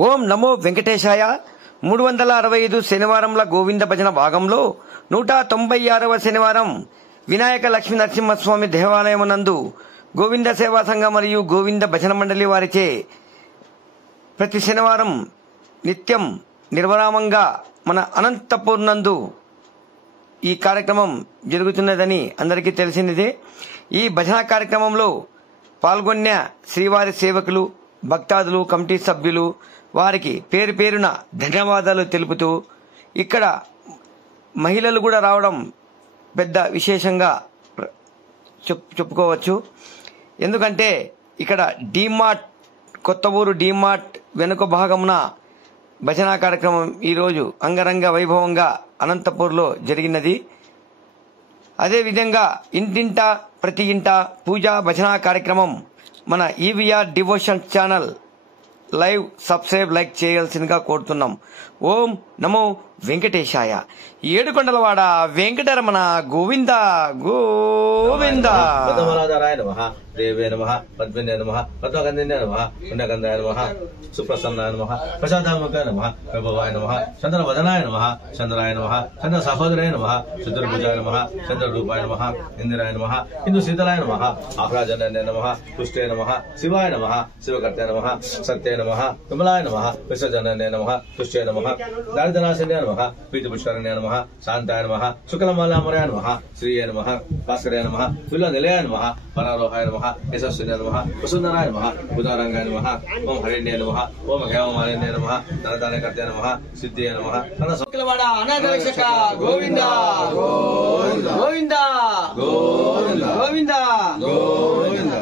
ఓం నమో వెంకటేశాయ. 365 శనివారంల గోవింద భజన భాగంలో 196వ శనివారం వినాయక లక్ష్మీ నరసింహస్వామి దేవాలయమునందు గోవింద సేవా సంఘం మరియు గోవింద భజన మండలి వారిచే ప్రతి శనివారం నిత్యం నిర్వరామంగా మన అనంతపూర్ నందు ఈ కార్యక్రమం జరుగుతున్నదని అందరికీ తెలిసినదే. ఈ భజన కార్యక్రమంలో పాల్గొన్న శ్రీవారి సేవకులు, భక్తాదులు, కమిటీ సభ్యులు వారికి పేరు పేరున ధన్యవాదాలు తెలుపుతూ, ఇక్కడ మహిళలు కూడా రావడం పెద్ద విశేషంగా చెప్పుకోవచ్చు. ఎందుకంటే ఇక్కడ డీమార్ట్, కొత్త ఊరు డీమార్ట్ వెనుక భాగమున భజన కార్యక్రమం ఈరోజు అంగరంగ వైభవంగా అనంతపూర్లో జరిగినది. అదేవిధంగా ఇంటింట ప్రతి ఇంట పూజా భజన కార్యక్రమం మన EVR devotion channel live subscribe like చేయాల్సిందిగా కోరుతున్నాం. ఓం నమో వెంకటేశాయ. ఏడుకొండలవాడ వెంకటరమణ గోవింద గోవింద. పద్మనాథాయ నమః, దేవే నమః, పద్మినే నమః, పద్మగంధినే నమః, పుణ్యగంధాయ నమః, సుప్రసన్నాయ నమః, ప్రసాదాముఖాయ నమః, ప్రభవాయ నమః, చంద్రవదనాయ నమః, చంద్రాయ నమః, చంద్ర సహోదరాయ నమః, చతుర్భుజాయ నమః, చంద్రరూపాయ నమః, ఇందిరాయ నమః, హిందూ శీతలాయ నమః, ఆహ్లాజనాయ నమః, పుష్టే నమః, శివాయ నమః, శివకర్తాయ నమః, సత్యాయ నమః, విమలాయ నమః, విసర్జనాయ నమః, తుష్టే నమః, దారిద్రనాశనాయ నమః, ప్రీతిపుష్కరణాయ నమః, శాంతాయ నమః, శుక్లమాలామరాయ నమః, శ్రీయ నమః, భాస్కరాయ నమః, విల్ల నిలయాయ నమః, పరారోహాయ నమః, యశస్వినాయ నమః, వసుంధరాయ నమః, బుధారంగాయ నమః, ఓం హరిణ్యాయ నమః, ఓం హేమమాలిన్యాయ నమః, ధనదానకర్తాయ నమః, సిద్ధియ నమః. శుక్లవాడ అనాథరక్షక గోవింద గోవింద గోవింద గోవింద గోవింద.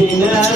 Govinda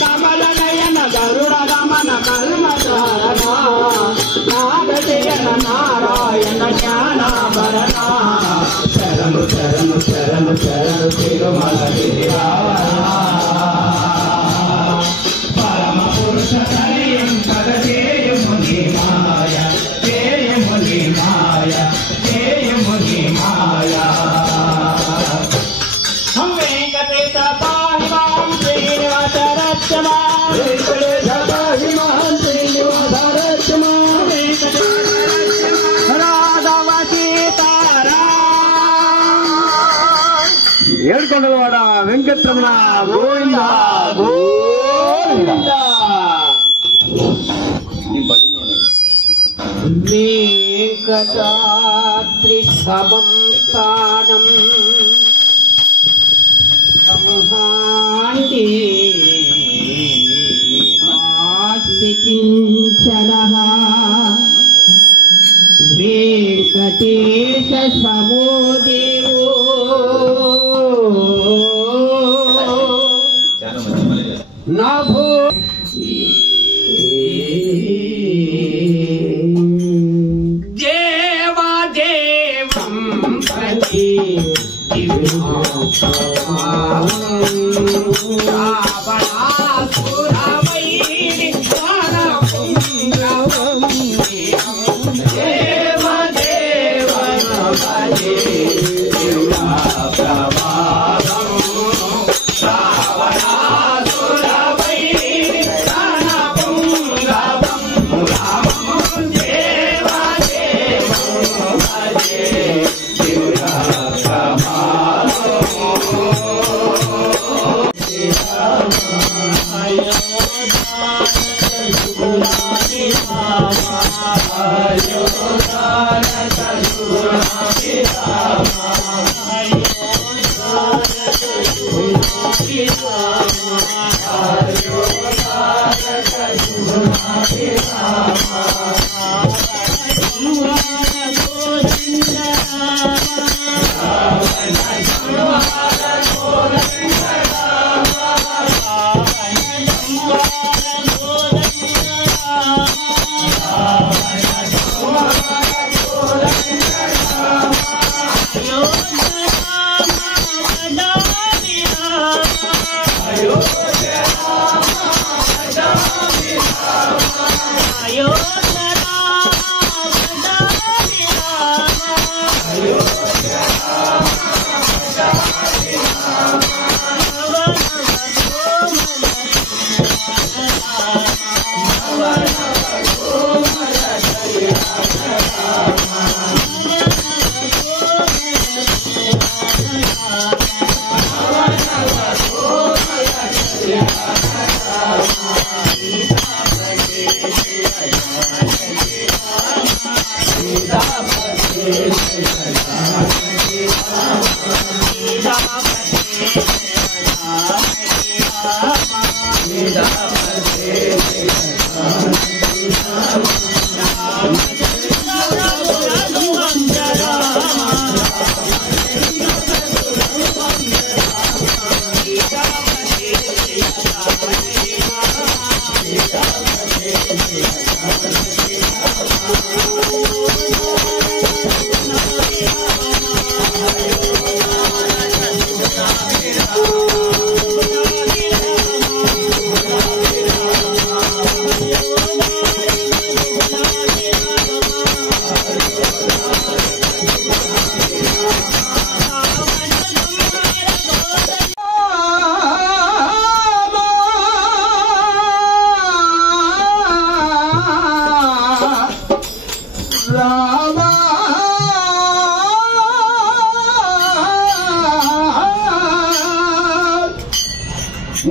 కమల నయన గరుడ గమన కల్మచారణ నాగజయన ఏడుకొండలవాడ వెంకటరమణ గోవింద గోవింద. వెంకటాద్రి సమం స్థానం బ్రహ్మాండే నాస్తి కించనః వెంకటేశ సమో దేవో నభో దేవదేవం ప్రతి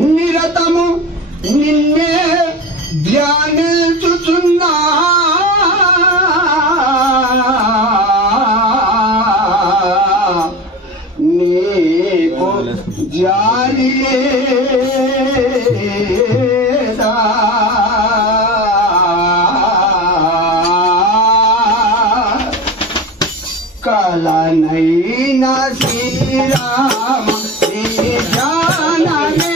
నిరతము నిన్నే ధ్యానించుచున్నా నీకు జాలి లేదా కలనైనా శ్రీరామ నీ జాననే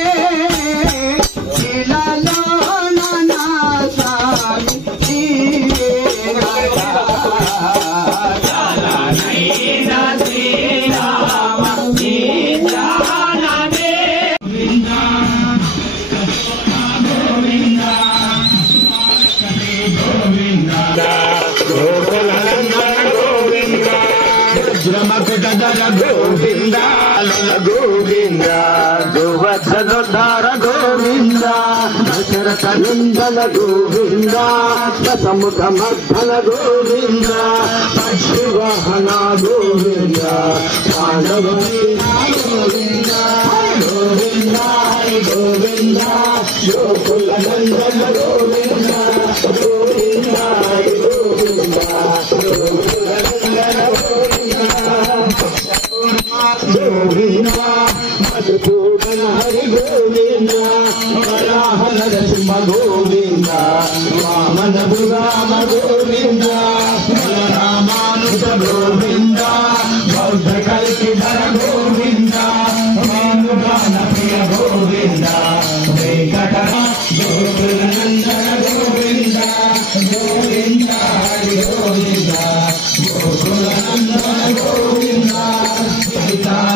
గోవింద గోవింద గోవర్ధనోద్ధార గోవింద దశరథ నందన గోవింద సముఖ మర్ధన గోవింద పక్షివాహన గోవింద పాండవ గోవింద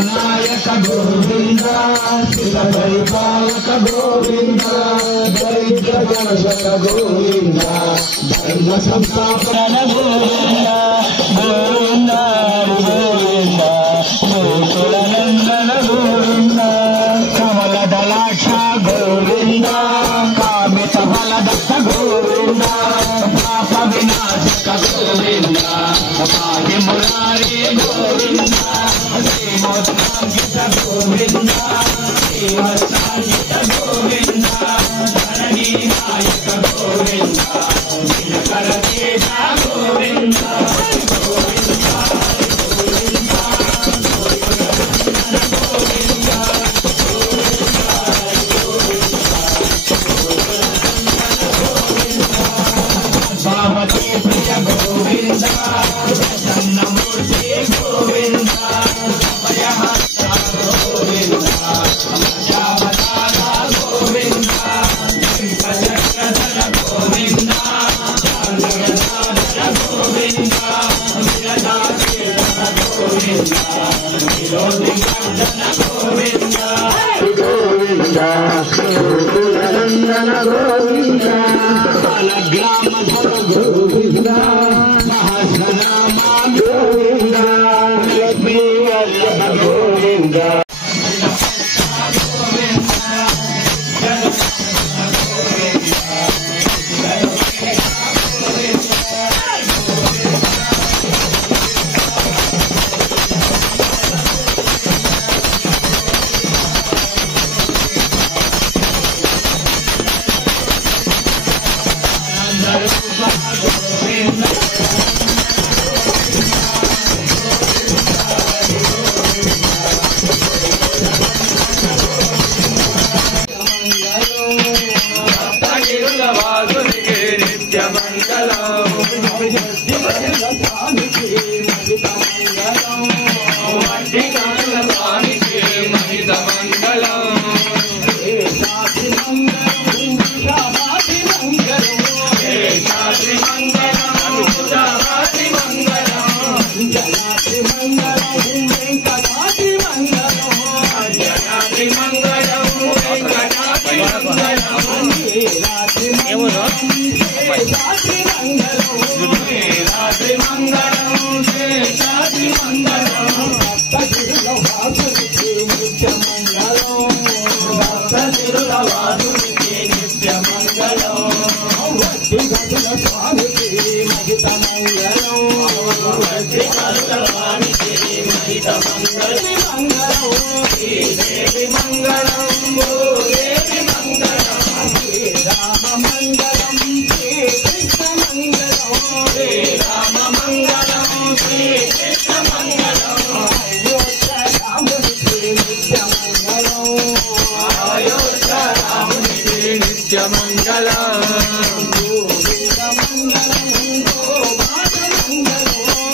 నాయక గోవింద శివ పరిపాలక గోవింద దరిద్ర జనశక గోవింద ధర్మ సంస్థాపన గోవింద గోవింద గోవింద గోకులనందన గోవింద కమల దళాక్ష గోవింద కామిత ఫలదత్త గోవింద పాప వినాశక గోవింద పాది మురారి గోవింద శ్రీమోత్సాంకిత గోవింద శ్రీమత్సాంకిత గోవింద ధరణీ నాయక గోవింద దినకర తేజ గోవింద పార్వతీ ప్రియ గోవింద ప్రసన్నమూర్తి గోవింద అభయహస్త గోవింద అమర్యావతార గోవింద శంఖచక్రధర గోవింద చాంద్రగదాధర గోవింద విరదాచేతన గోవింద విరోధివర్ధన గోవింద గోవింద గోకులనందన గోవింద గ్రామ గోవింద సహస్రనామ గోవింద లక్ష్మీ వల్లభ గోవింద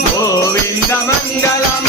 గోవింద మంగళం